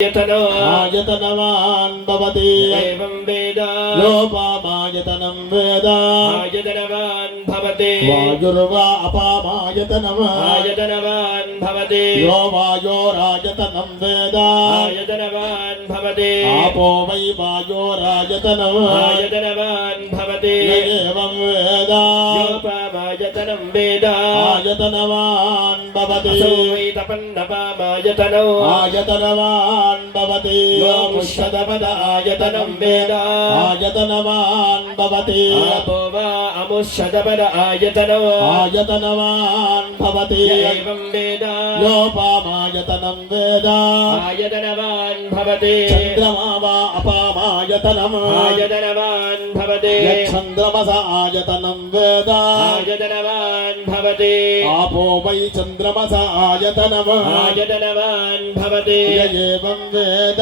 आयतनवान् भवति एवं वेद लोपामायतनं वेद आयतनवान् भवति वायुर्वा अपामायतनम् आयतनवान् भवति यो वायोरायतनं वेद आयतनवान् भवति आपो वै वायोरायतनम् आयतनवान् भवति एवं वेद योपामायतनं वेद आयतनवान् भवति असो वै तपन्नपामायतनो आयतनवान् भवति यो मुष्यदपद आयतनं वेद आयतनवान् भवति आपो वा अमुष्यदपद आयतनो आयतनवान् भवति एवं वेद योपामायतनं वेद आयतनवान् भवति चन्द्रमा वा अपामायतनम् आयतनवान् भवति चन्द्रमस आयतनं वेद आयतनवान् भवति आपो वै चन्द्रमस आयतनम् आयतनवान् भवति एवं वेद